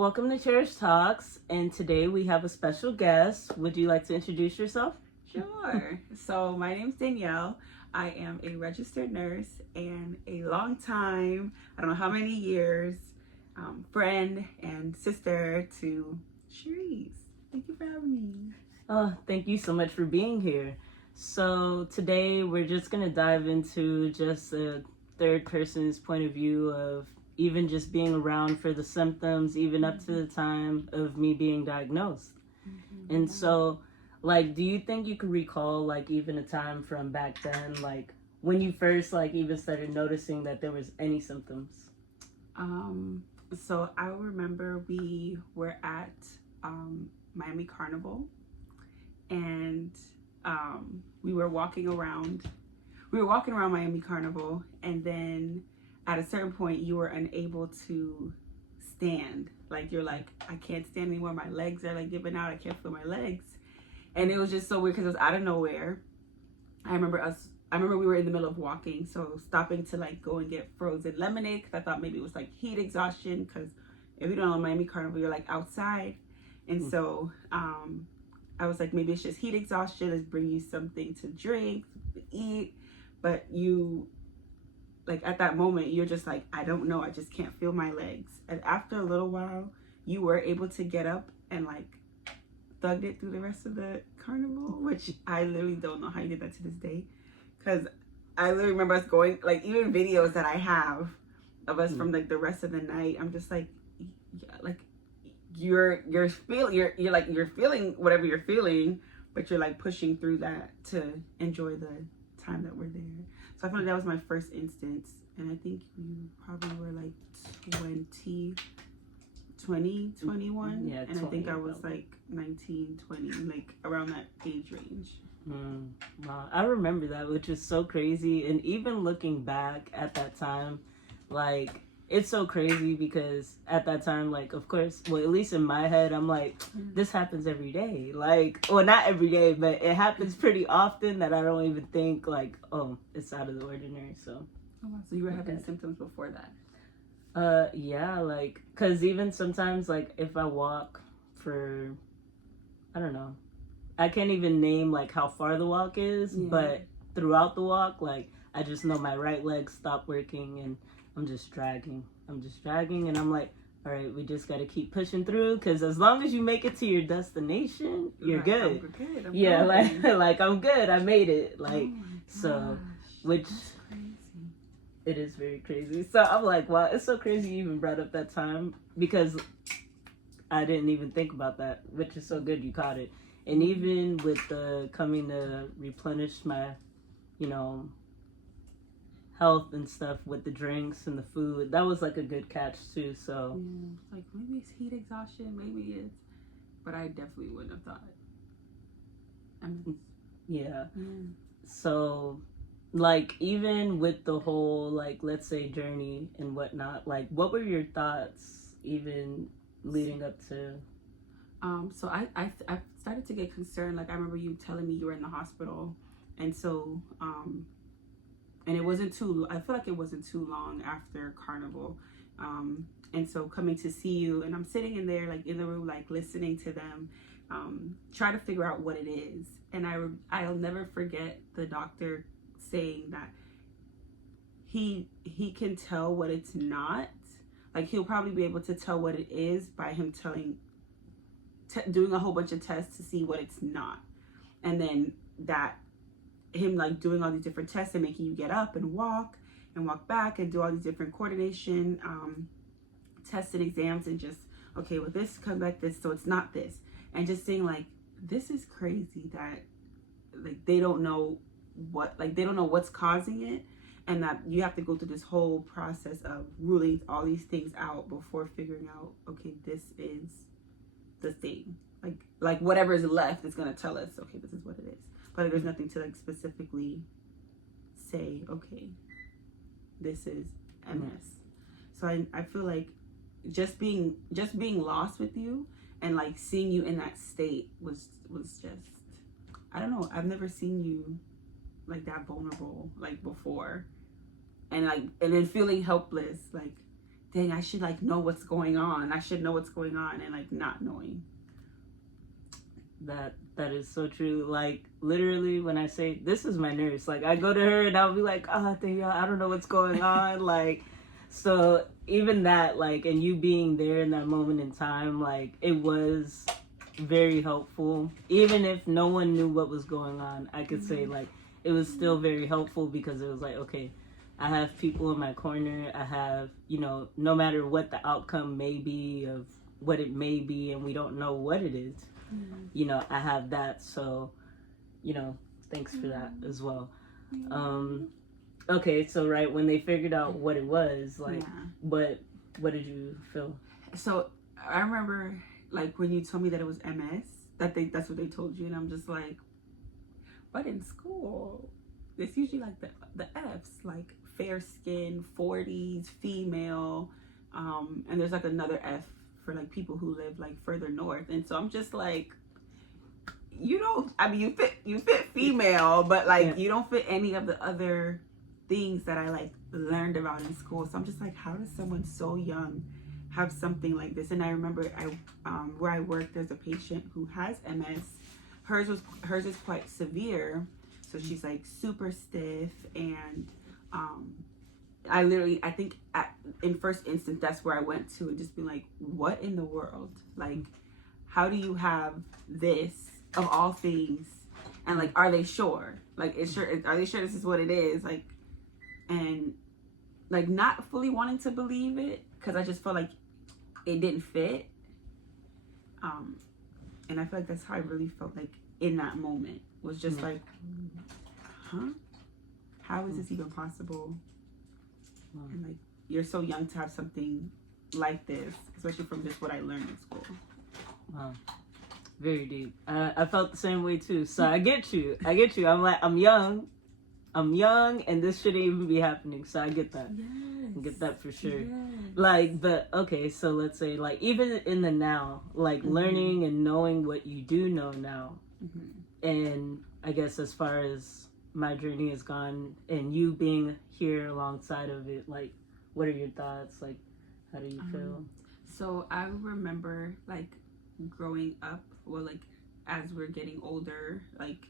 Welcome to CherishTalks, and today we have a special guest. Would you like to introduce yourself? Sure. So my name's Danielle. I am a registered nurse and a long time, I don't know how many years, friend and sister to Cherish. Thank you for having me. Oh, thank you so much for being here. So today we're just going to dive into just a third person's point of view of even just being around for the symptoms, even up to the time of me being diagnosed. Mm-hmm. And so, do you think you could recall, even a time from back then, when you first, even started noticing that there was any symptoms? So I remember we were at Miami Carnival, and we were walking around Miami Carnival, and then at a certain point you were unable to stand. You're like, I can't stand anymore. My legs are giving out. I can't feel my legs. And it was just so weird because it was out of nowhere. I remember we were in the middle of walking, so stopping to go and get frozen lemonade because I thought maybe it was heat exhaustion, because if you don't know Miami Carnival, you're outside. And so I was like, maybe it's just heat exhaustion. Let's bring you something to drink, to eat. But you, at that moment, you're just like, I don't know. I just can't feel my legs. And after a little while, you were able to get up and thugged it through the rest of the carnival, which I literally don't know how you did that to this day. Because I literally remember us going, even videos that I have of us from the rest of the night, I'm just you're feeling whatever you're feeling, but you're pushing through that to enjoy the time that we're there. So I feel like that was my first instance, and I think you probably were 21. Yeah, and 20, I think I was 19, 20, around that age range. Wow, I remember that, which is so crazy. And even looking back at that time, it's so crazy because at that time, of course, well, at least in my head, I'm this happens every day. Well, not every day, but it happens pretty often that I don't even think oh, it's out of the ordinary. So, oh, wow. So you were having symptoms before that? Yeah, cause even sometimes, if I walk for, I don't know, I can't even name how far the walk is, but throughout the walk, I just know my right leg stopped working and I'm just dragging, and I'm like, all right, we just got to keep pushing through, because as long as you make it to your destination, you're good. I'm yeah, good. I'm good. I made it. So, which that's crazy. It is very crazy. So I'm like, wow, it's so crazy you even brought up that time, because I didn't even think about that, which is so good you caught it. And even with the coming to replenish my, health and stuff with the drinks and the food, that was a good catch too. So maybe it's heat exhaustion, maybe it's, but I definitely wouldn't have thought. Yeah. So even with the whole let's say journey and whatnot, what were your thoughts even leading up to? So I started to get concerned. I remember you telling me you were in the hospital, and so and it wasn't too, I feel like it wasn't too long after Carnival. And so coming to see you, and I'm sitting in there, in the room, listening to them, try to figure out what it is. And I'll never forget the doctor saying that he can tell what it's not. He'll probably be able to tell what it is by him doing a whole bunch of tests to see what it's not. And then him doing all these different tests and making you get up and walk back and do all these different coordination tests and exams, and just, okay, well, this comes back this, so it's not this. And just saying this is crazy that they don't know what's causing it, and that you have to go through this whole process of ruling all these things out before figuring out, okay, this is the thing. Whatever is left is going to tell us, okay, this is what it is. But there's nothing to specifically say, okay, this is MS. So I feel just being lost with you and seeing you in that state was just, I don't know, I've never seen you that vulnerable before, and then feeling helpless, dang, I should like know what's going on. I should know what's going on, and like not knowing. That is so true. Like literally, when I say this is my nurse, like I go to her and I'll be like, oh, Danielle, I don't know what's going on. Like, so even that, like, and you being there in that moment in time, like it was very helpful. Even if no one knew what was going on, I could say like it was still very helpful because it was like, okay, I have people in my corner. I have, no matter what the outcome may be of what it may be, and we don't know what it is, I have that. So, thanks for that as well. Okay, so right when they figured out what it was, like, what did you feel? So I remember like when you told me that it was MS, that's what they told you, and I'm just like, but in school, it's usually like the F's, like fair skin, 40s, female, and there's like another F for like people who live like further north, and so I'm just like, I mean, you fit female, but like you don't fit any of the other things that I like learned about in school. So I'm just like, how does someone so young have something like this? And I remember where I work, there's a patient who has MS. Hers is quite severe, so she's like super stiff, and I think in first instance that's where I went to and just be like, what in the world? Like, how do you have this of all things? And like, are they sure? Like, are they sure this is what it is? Like, and like not fully wanting to believe it because I just felt like it didn't fit. And I feel like that's how I really felt like in that moment, was just like, huh? How is this even possible? And like, you're so young to have something like this, especially from just what I learned in school. Wow. Very deep. I felt the same way too. So I get you. I'm like, I'm young, and this shouldn't even be happening. So I get that. Yes. I get that for sure. Yes. Like, but okay, so let's say like even in the now, like learning and knowing what you do know now, and I guess as far as my journey has gone, and you being here alongside of it, like, what are your thoughts? Like, how do you feel? So I remember like growing up, well, like as we're getting older, like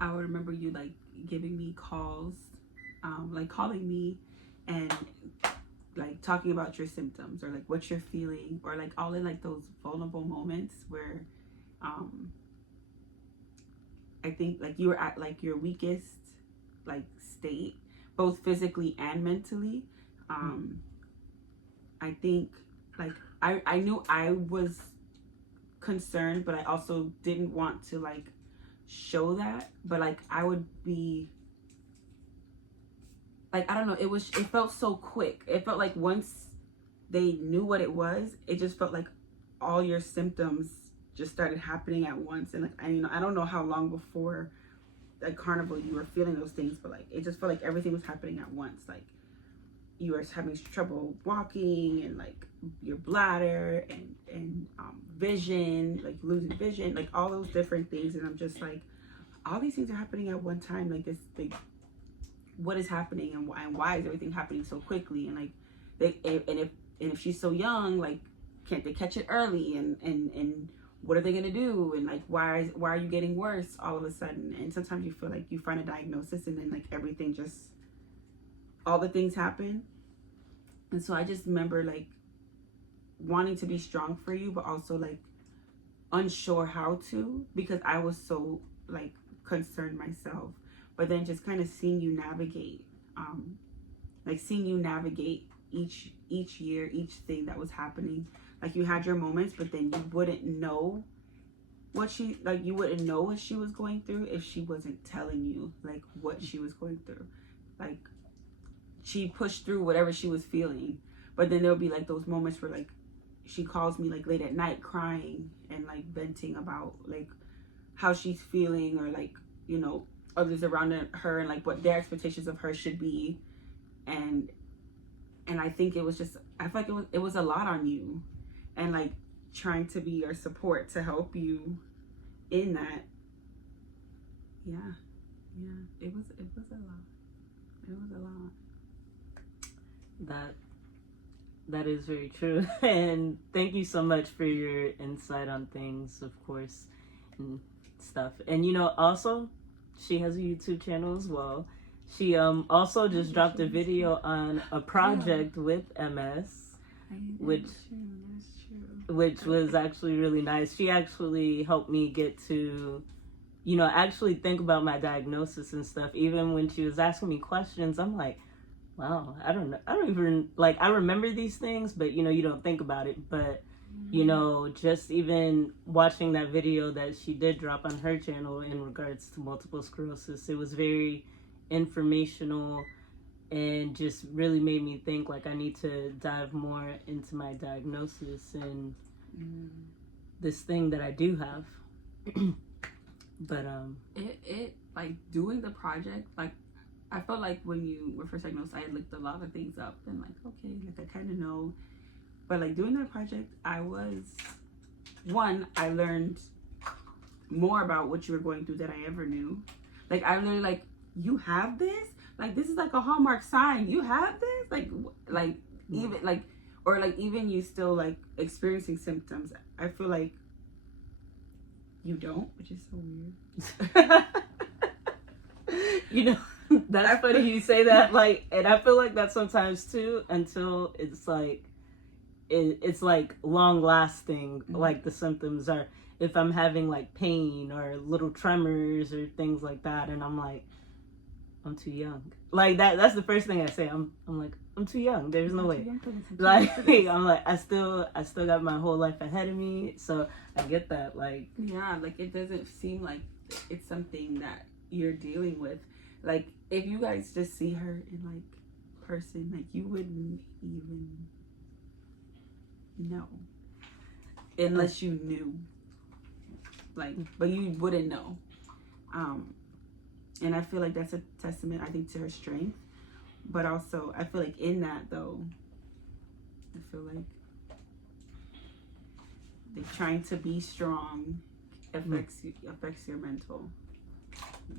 I would remember you like giving me calls, like calling me and like talking about your symptoms or like what you're feeling, or like all in like those vulnerable moments where I think like you were at like your weakest like state, both physically and mentally. I think like I knew I was concerned, but I also didn't want to like show that. But like I would be like, I don't know, it felt so quick. It felt like once they knew what it was, it just felt like all your symptoms just started happening at once. And like I don't know how long before like carnival you were feeling those things, but like it just felt like everything was happening at once. Like you were having trouble walking, and like your bladder and vision, like losing vision, like all those different things. And I'm just like, all these things are happening at one time. Like this, like, what is happening, and why is everything happening so quickly? And like, if she's so young, like, can't they catch it early? And what are they gonna do? And like, why are you getting worse all of a sudden? And sometimes you feel like you find a diagnosis, and then like everything just, all the things happen. And so I just remember like wanting to be strong for you, but also like unsure how to, because I was so like concerned myself. But then just kind of seeing you navigate each year, each thing that was happening. Like you had your moments, but then you wouldn't know what she was going through if she wasn't telling you like what she was going through. Like she pushed through whatever she was feeling, but then there'll be like those moments where like she calls me like late at night crying and like venting about like how she's feeling, or like, you know, others around her and like what their expectations of her should be. And I think it was just, I feel like it was a lot on you, and like trying to be your support to help you in that. Yeah, it was a lot. That is very true. And thank you so much for your insight on things, of course, and stuff. And also, she has a YouTube channel as well. She also just dropped a video on a project with MS, which was actually really nice. She actually helped me get to actually think about my diagnosis and stuff. Even when she was asking me questions, I'm like, wow, I don't know. I don't even, like, I remember these things, but, you don't think about it. But, just even watching that video that she did drop on her channel in regards to multiple sclerosis, it was very informational and just really made me think, like, I need to dive more into my diagnosis and this thing that I do have. But it like doing the project, like I felt like when you were first diagnosed, I had looked a lot of things up and like, okay, like I kind of know. But like doing that project, I learned more about what you were going through than I ever knew. Like I literally like, you have this? Like this is like a Hallmark sign. You have this? Like even like, or like even you still like experiencing symptoms. I feel like you don't, which is so weird. That's funny you say that. Like, and I feel like that sometimes too, until it's like, it's like long lasting. Like the symptoms are, if I'm having like pain or little tremors or things like that, and I'm like, I'm too young. Like that's the first thing I say. I'm like, I'm too young. There's no way. Like I'm like, I still got my whole life ahead of me. So I get that. Like, yeah, like it doesn't seem like it's something that you're dealing with. Like if you guys just see her in like person, like you wouldn't even know unless you knew. Like, but you wouldn't know. And I feel like that's a testament, I think, to her strength. But also, I feel like in that, though, I feel like trying to be strong affects your mental.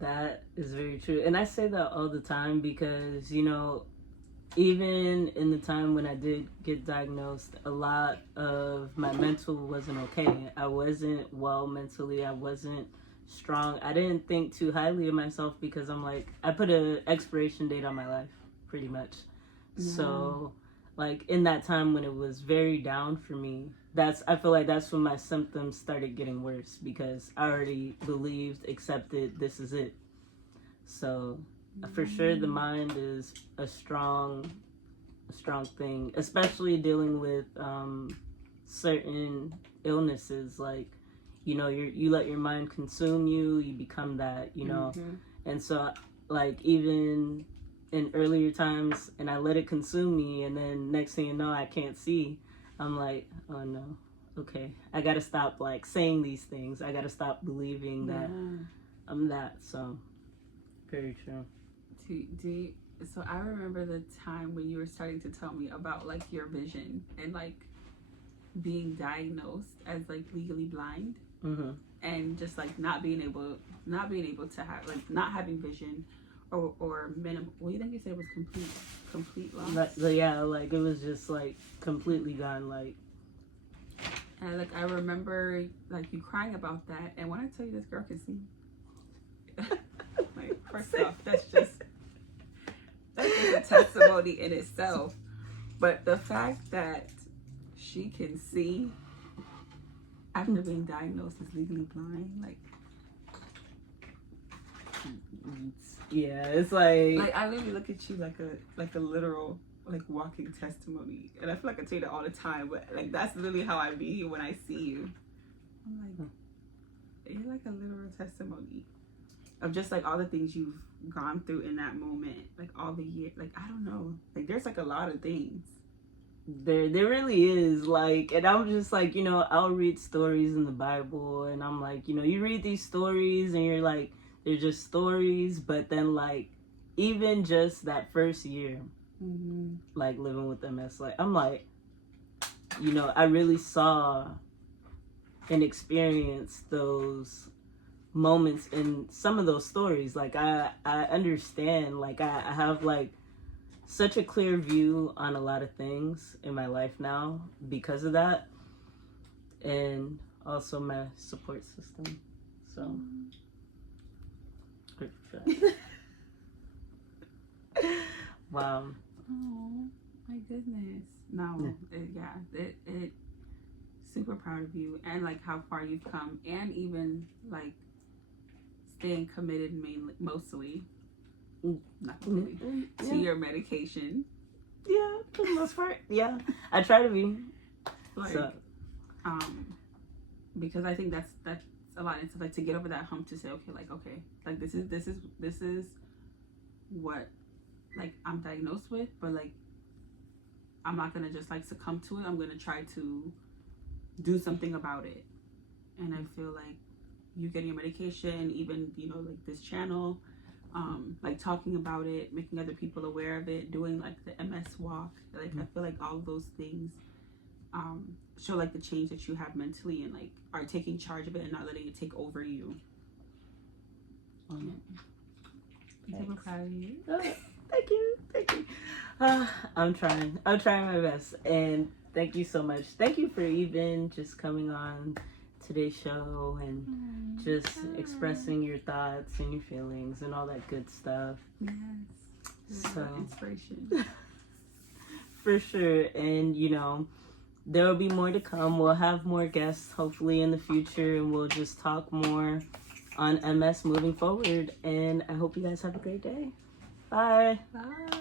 That is very true. And I say that all the time because, even in the time when I did get diagnosed, a lot of my mental wasn't okay. I wasn't well mentally. I wasn't strong. I didn't think too highly of myself because I'm like, I put an expiration date on my life, pretty much. Yeah. So, like, in that time when it was very down for me, I feel like that's when my symptoms started getting worse because I already believed, accepted, this is it. So, for sure, the mind is a strong thing, especially dealing with certain illnesses. Like, you let your mind consume you, you become that, And so, like, even in earlier times, and I let it consume me, and then next thing you know, I can't see. I'm like, oh no, okay, I gotta stop, like, saying these things. I gotta stop believing that I'm that. So, very true. So I remember the time when you were starting to tell me about, like, your vision and, like, being diagnosed as, like, legally blind. Mm-hmm. And just like not being able to have, like, not having vision or minimal. Well, you think you said it was complete loss? Yeah, like it was just like completely gone. Like, and like I remember like you crying about that. And when I tell you this girl can see, like first off, that's just a testimony in itself. But the fact that she can see after being diagnosed as legally blind, like, yeah, it's like I literally look at you like a literal, like, walking testimony, and I feel like I say that all the time, but like that's literally how I be when I see you. I'm like, you're like a literal testimony of just like all the things you've gone through in that moment, like all the years, like I don't know, like there's like a lot of things. There really is, like, and I'm just like, I'll read stories in the Bible, and I'm like, you read these stories, and you're like, they're just stories, but then, like, even just that first year, like, living with MS, like, I'm like, I really saw and experienced those moments in some of those stories. Like, I understand, like, I have, like, such a clear view on a lot of things in my life now because of that, and also my support system. So wow. Oh my goodness. No, it super proud of you, and like how far you've come, and even like staying committed mostly not completely to your medication. Yeah, for the most part. Yeah, I try to be. Like, so. Because I think that's a lot. It's like to get over that hump, to say, okay, like this is what like I'm diagnosed with, but like I'm not gonna just like succumb to it. I'm gonna try to do something about it. And I feel like you getting your medication, even, you know, like this channel, like talking about it, making other people aware of it, doing like the MS walk, like I feel like all of those things show like the change that you have mentally, and like are taking charge of it and not letting it take over you. I'm super proud of you. Thank you. I'm trying my best, and thank you so much. Thank you for even just coming on today's show and just expressing your thoughts and your feelings and all that good stuff. Yes. So inspiration. For sure. And you know, there will be more to come. We'll have more guests hopefully in the future, and we'll just talk more on MS moving forward. And I hope you guys have a great day. Bye. Bye.